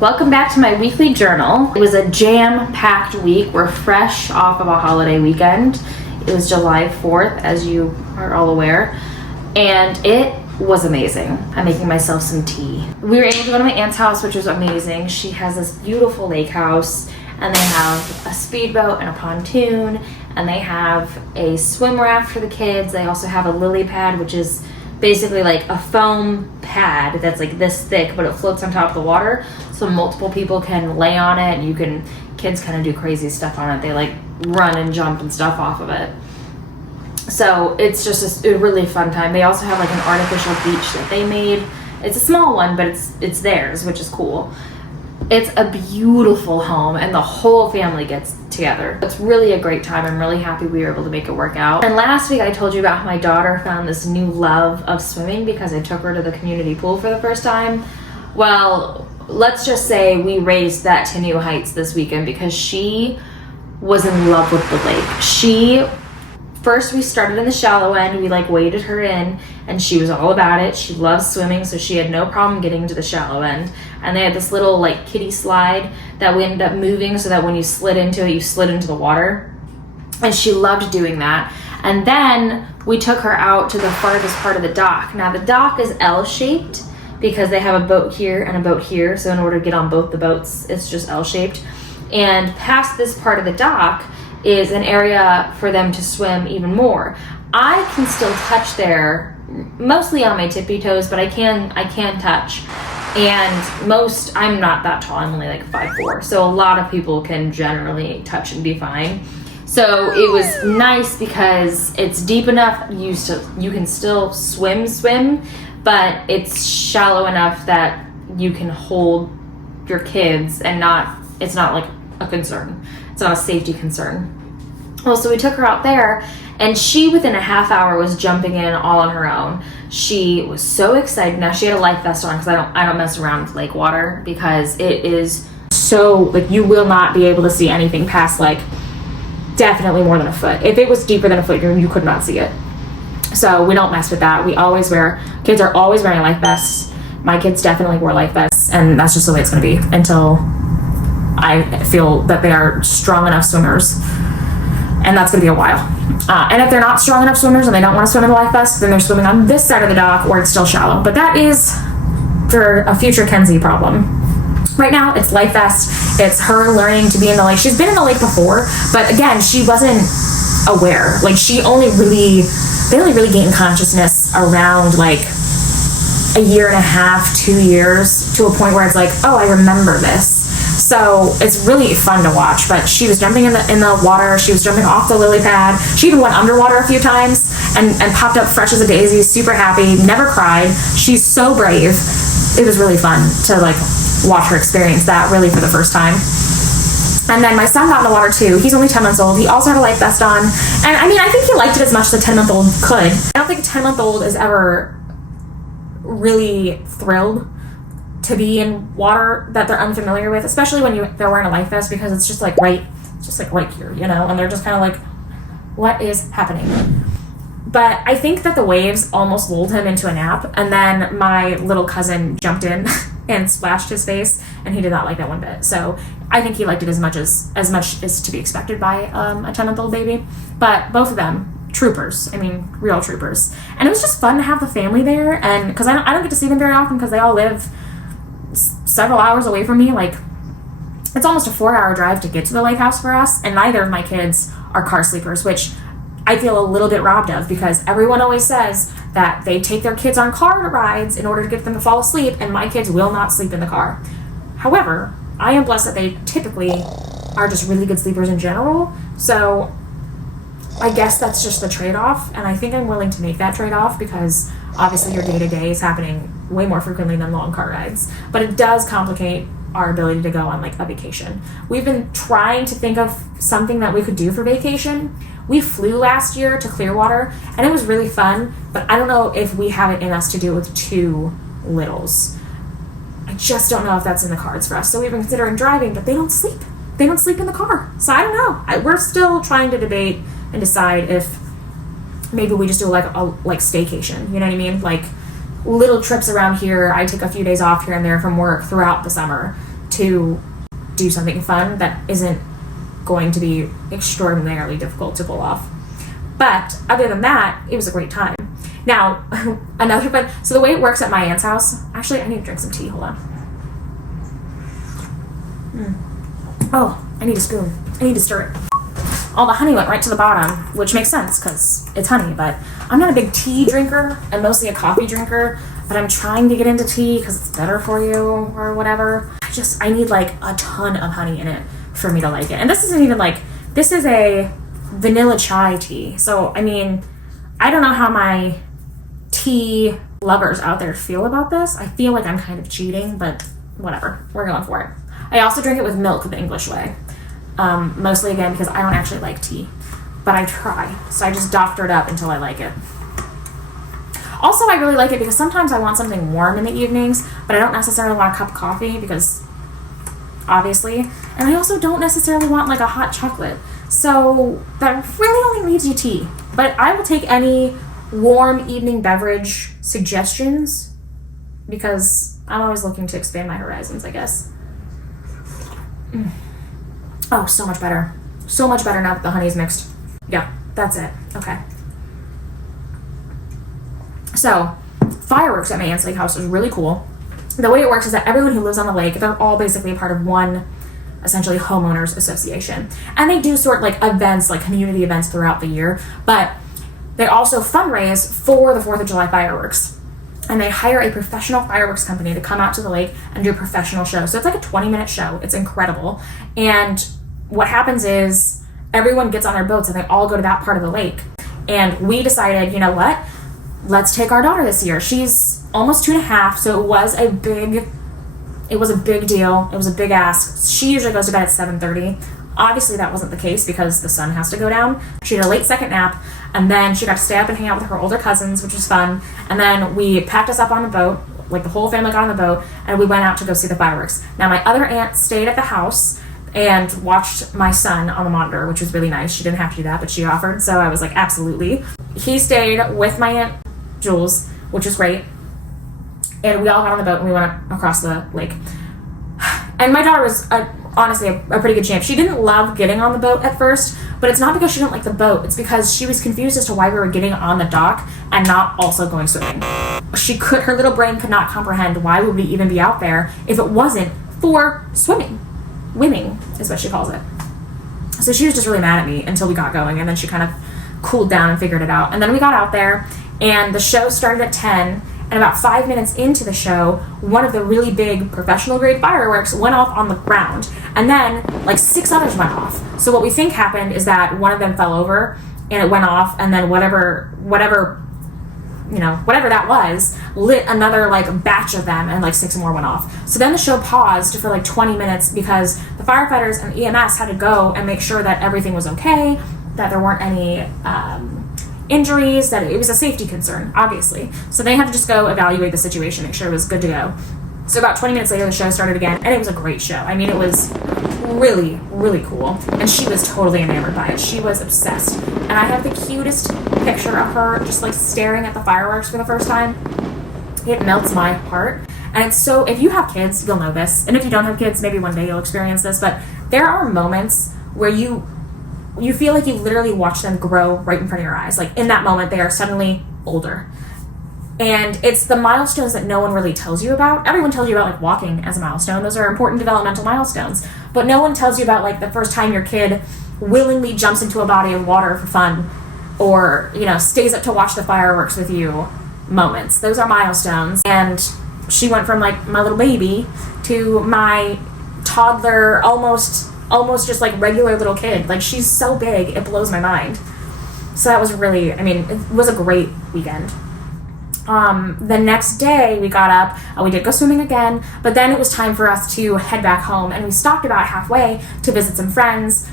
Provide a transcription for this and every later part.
Welcome back to my weekly journal. It was a jam-packed week. We're fresh off of a holiday weekend. It was July 4th, as you are all aware, and it was amazing. I'm making myself some tea. We were able to go to my aunt's house, which was amazing. She has this beautiful lake house, and they have a speedboat and a pontoon, and they have a swim raft for the kids. They also have a lily pad, which is basically like a foam pad that's like this thick, but it floats on top of the water, so multiple people can lay on it, and kids kind of do crazy stuff on it. They like run and jump and stuff off of it. So it's just a really fun time. They also have like an artificial beach that they made. It's a small one, but it's theirs, which is cool. It's a beautiful home, and the whole family gets together. It's really a great time. I'm really happy we were able to make it work out. And last week I told you about how my daughter found this new love of swimming because I took her to the community pool for the first time. Well, let's just say we raised that to new heights this weekend because she was in love with the lake. First, we started in the shallow end. We waded her in, and she was all about it. She loves swimming, so she had no problem getting to the shallow end. And they had this little kiddie slide that we ended up moving so that when you slid into it, you slid into the water. And she loved doing that. And then we took her out to the farthest part of the dock. Now, the dock is L-shaped because they have a boat here and a boat here. So in order to get on both the boats, it's just L-shaped. And past this part of the dock is an area for them to swim even more. I can still touch there, mostly on my tippy toes, but I can touch. And I'm not that tall, I'm only 5'4", so a lot of people can generally touch and be fine. So it was nice because it's deep enough you can still swim, but it's shallow enough that you can hold your kids and it's not a concern. It's not a safety concern. Well, so we took her out there, and she, within a half hour, was jumping in all on her own. She was so excited. Now, she had a life vest on because I don't mess around with lake water because it is so, you will not be able to see anything past, definitely more than a foot. If it was deeper than a foot, you could not see it. So we don't mess with that. Kids are always wearing life vests. My kids definitely wore life vests, and that's just the way it's going to be until I feel that they are strong enough swimmers. And that's going to be a while. And if they're not strong enough swimmers and they don't want to swim in the life vest, then they're swimming on this side of the dock where it's still shallow. But that is for a future Kenzie problem. Right now, it's life vest. It's her learning to be in the lake. She's been in the lake before, but again, she wasn't aware. They only really gained consciousness around a year and a half, 2 years, to a point where it's oh, I remember this. So it's really fun to watch, but she was jumping in the water. She was jumping off the lily pad. She even went underwater a few times and popped up fresh as a daisy, super happy, never cried. She's so brave. It was really fun to watch her experience that really for the first time. And then my son got in the water too. He's only 10 months old. He also had a life vest on. And I think he liked it as much as a 10-month-old could. I don't think a 10-month-old is ever really thrilled to be in water that they're unfamiliar with, especially when they're wearing a life vest, because it's just right here, and they're just kind of what is happening? But I think that the waves almost lulled him into a nap, and then my little cousin jumped in and splashed his face, and he did not like that one bit. So I think he liked it as much as to be expected by a 10-month-old baby. But both of them, troopers, real troopers. And it was just fun to have the family there, and because I don't get to see them very often because they all live several hours away from me. It's almost a 4-hour drive to get to the lake house for us, and neither of my kids are car sleepers, which I feel a little bit robbed of because everyone always says that they take their kids on car rides in order to get them to fall asleep, and my kids will not sleep in the car. However, I am blessed that they typically are just really good sleepers in general, so I guess that's just the trade-off, and I think I'm willing to make that trade-off because obviously your day-to-day is happening way more frequently than long car rides, but it does complicate our ability to go on a vacation. We've been trying to think of something that we could do for vacation. We flew last year to Clearwater, and it was really fun, but I don't know if we have it in us to do it with 2 littles. I just don't know if that's in the cards for us. So we've been considering driving, but they don't sleep. They don't sleep in the car. So I don't know. We're still trying to debate and decide if maybe we just do a staycation. You know what I mean? Little trips around here. I take a few days off here and there from work throughout the summer to to do something fun that isn't going to be extraordinarily difficult to pull off. But other than that, it was a great time. Now, another fun, so the way it works at my aunt's house, actually, I need to drink some tea, hold on. Oh, I need a spoon. I need to stir it. All the honey went right to the bottom, which makes sense because it's honey, but I'm not a big tea drinker. I'm mostly a coffee drinker, but I'm trying to get into tea because it's better for you or whatever. I need like a ton of honey in it for me to like it. And this isn't even like, this is a vanilla chai tea. So, I mean, I don't know how my tea lovers out there feel about this. I feel like I'm kind of cheating, but whatever. We're going for it. I also drink it with milk the English way. Mostly again because I don't actually like tea, but I try. So I just doctor it up until I like it. Also, I really like it because sometimes I want something warm in the evenings, but I don't necessarily want a cup of coffee because obviously, and I also don't necessarily want like a hot chocolate. So that really only leaves you tea. But I will take any warm evening beverage suggestions because I'm always looking to expand my horizons, I guess. Oh, so much better. So much better now that the honey's mixed. Yeah, that's it. Okay. So, fireworks at my aunt's lake house was really cool. The way it works is that everyone who lives on the lake, they're all basically a part of one, essentially, homeowners association. And they do sort of like events, like community events throughout the year, but they also fundraise for the 4th of July fireworks. And they hire a professional fireworks company to come out to the lake and do a professional show. So it's like a 20-minute show. It's incredible. And what happens is everyone gets on their boats and they all go to that part of the lake. And we decided, you know what? Let's take our daughter this year. She's almost 2.5, so it was a big deal. It was a big ask. She usually goes to bed at 7:30. Obviously that wasn't the case because the sun has to go down. She had a late second nap, and then she got to stay up and hang out with her older cousins, which was fun. And then we packed us up on the boat, like the whole family got on the boat, and we went out to go see the fireworks. Now my other aunt stayed at the house and watched my son on the monitor, which was really nice. She didn't have to do that, but she offered, so I was like, absolutely. He stayed with my aunt Jules, which was great. And we all got on the boat and we went across the lake. And my daughter was honestly a pretty good champ. She didn't love getting on the boat at first, but it's not because she didn't like the boat. It's because she was confused as to why we were getting on the dock and not also going swimming. Her little brain could not comprehend why we would even be out there if it wasn't for swimming. Wimming is what she calls it. So she was just really mad at me until we got going, and then she kind of cooled down and figured it out. And then we got out there, and the show started at 10, and about 5 minutes into the show, one of the really big professional grade fireworks went off on the ground, and then like 6 others went off. So what we think happened is that one of them fell over and it went off, and then whatever that was lit another like batch of them, and like 6 more went off. So then the show paused for like 20 minutes because the firefighters and EMS had to go and make sure that everything was okay, that there weren't any injuries, that it was a safety concern, obviously. So they had to just go evaluate the situation, make sure it was good to go. So about 20 minutes later, the show started again, and it was a great show. I mean, it was really, really cool, and she was totally enamored by it. She was obsessed. And I have the cutest picture of her just like staring at the fireworks for the first time. It melts my heart. And it's so, if you have kids, you'll know this. And if you don't have kids, maybe one day you'll experience this. But there are moments where you feel like you literally watch them grow right in front of your eyes. Like in that moment, they are suddenly older. And it's the milestones that no one really tells you about. Everyone tells you about like walking as a milestone. Those are important developmental milestones. But no one tells you about like the first time your kid willingly jumps into a body of water for fun, or, you know, stays up to watch the fireworks with you moments. Those are milestones. And she went from like my little baby to my toddler, almost just like regular little kid. Like she's so big, it blows my mind. So that was really, I mean, it was a great weekend. The next day we got up and we did go swimming again, but then it was time for us to head back home, and we stopped about halfway to visit some friends.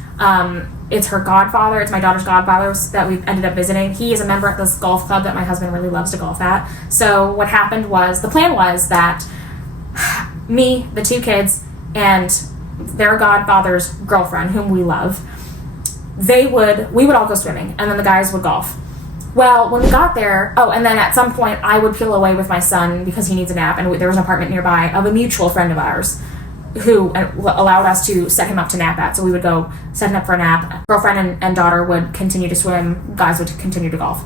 It's her godfather, it's my daughter's godfather that we ended up visiting. He is a member at this golf club that my husband really loves to golf at. So what happened was, the plan was that me, the 2 kids, and their godfather's girlfriend, whom we love, we would all go swimming, and then the guys would golf. Well, when we got there, and then at some point I would peel away with my son because he needs a nap, and there was an apartment nearby of a mutual friend of ours. who allowed us to set him up to nap at. So we would go set him up for a nap. Girlfriend and daughter would continue to swim. Guys would continue to golf.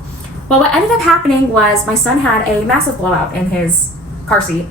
Well, what ended up happening was my son had a massive blowout in his car seat.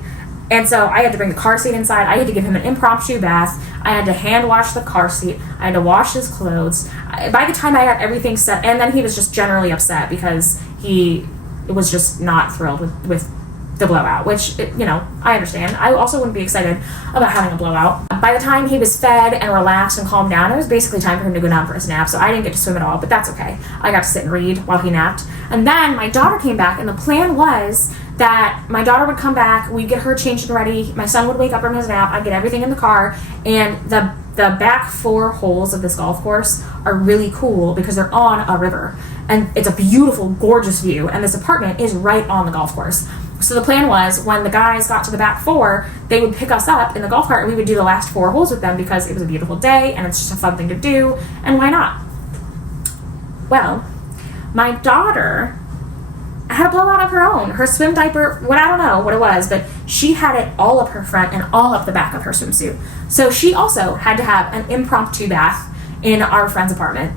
And so I had to bring the car seat inside. I had to give him an impromptu bath. I had to hand wash the car seat. I had to wash his clothes. By the time I got everything set, and then he was just generally upset because he was just not thrilled with the blowout, which, I understand. I also wouldn't be excited about having a blowout. By the time he was fed and relaxed and calmed down, it was basically time for him to go down for his nap, so I didn't get to swim at all, but that's okay. I got to sit and read while he napped. And then my daughter came back, and the plan was that my daughter would come back, we'd get her changed and ready, my son would wake up from his nap, I'd get everything in the car, and the back 4 holes of this golf course are really cool because they're on a river. And it's a beautiful, gorgeous view, and this apartment is right on the golf course. So the plan was when the guys got to the back 4, they would pick us up in the golf cart and we would do the last 4 holes with them because it was a beautiful day and it's just a fun thing to do, and why not? Well, my daughter had a blowout of her own. Her swim diaper, I don't know what it was, but she had it all up her front and all up the back of her swimsuit. So she also had to have an impromptu bath in our friend's apartment.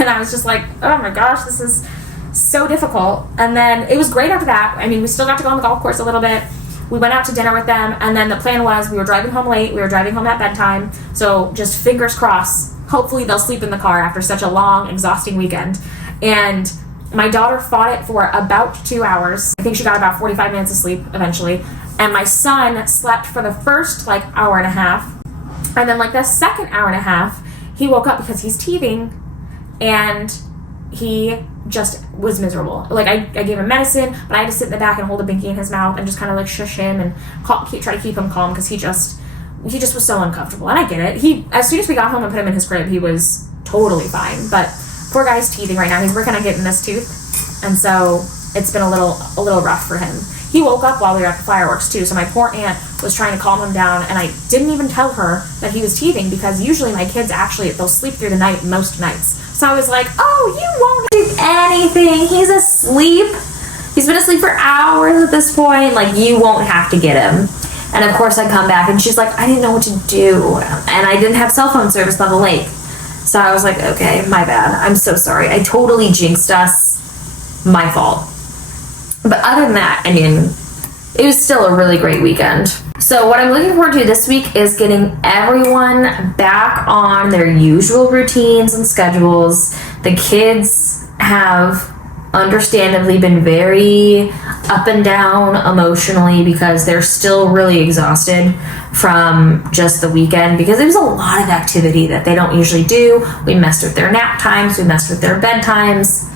And I was just like, oh my gosh, this is so difficult. And then it was great after that. I mean, we still got to go on the golf course a little bit. We went out to dinner with them, and then the plan was we were driving home late. We were driving home at bedtime. So just fingers crossed, hopefully they'll sleep in the car after such a long, exhausting weekend. And my daughter fought it for about 2 hours. I think she got about 45 minutes of sleep eventually. And my son slept for the first hour and a half. And then the second hour and a half, he woke up because he's teething, and he just was miserable. I gave him medicine, but I had to sit in the back and hold a binky in his mouth and just kind of shush him and try to keep him calm because he just was so uncomfortable. And I get it. As soon as we got home and put him in his crib, he was totally fine. But poor guy's teething right now. He's working on getting this tooth, and so it's been a little rough for him. He woke up while we were at the fireworks too, so my poor aunt was trying to calm him down, and I didn't even tell her that he was teething because usually my kids they'll sleep through the night most nights. So I was like, oh, you won't do anything. He's asleep. He's been asleep for hours at this point. You won't have to get him. And of course I come back and she's like, I didn't know what to do. And I didn't have cell phone service by the lake. So I was like, okay, my bad. I'm so sorry. I totally jinxed us. My fault. But other than that, it was still a really great weekend. So what I'm looking forward to this week is getting everyone back on their usual routines and schedules. The kids have understandably been very up and down emotionally because they're still really exhausted from just the weekend because it was a lot of activity that they don't usually do. We messed with their nap times, we messed with their bedtimes.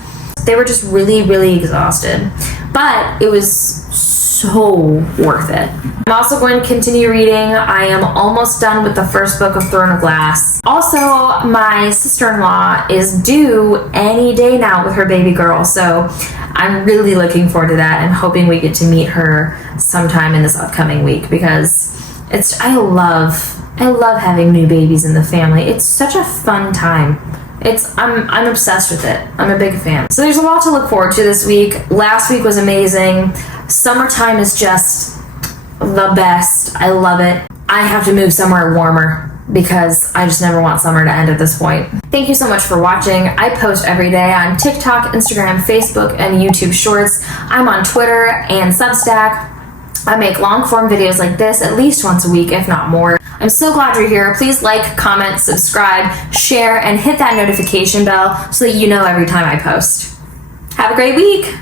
They were just really, really exhausted. But it was so worth it. I'm also going to continue reading. I am almost done with the first book of Throne of Glass. Also, my sister-in-law is due any day now with her baby girl, so I'm really looking forward to that and hoping we get to meet her sometime in this upcoming week because I love having new babies in the family. It's such a fun time. I'm obsessed with it. I'm a big fan. So there's a lot to look forward to this week. Last week was amazing. Summertime is just the best. I love it. I have to move somewhere warmer because I just never want summer to end at this point. Thank you so much for watching. I post every day on TikTok, Instagram, Facebook, and YouTube Shorts. I'm on Twitter and Substack. I make long form videos like this at least once a week, if not more. I'm so glad you're here. Please like, comment, subscribe, share, and hit that notification bell so that you know every time I post. Have a great week!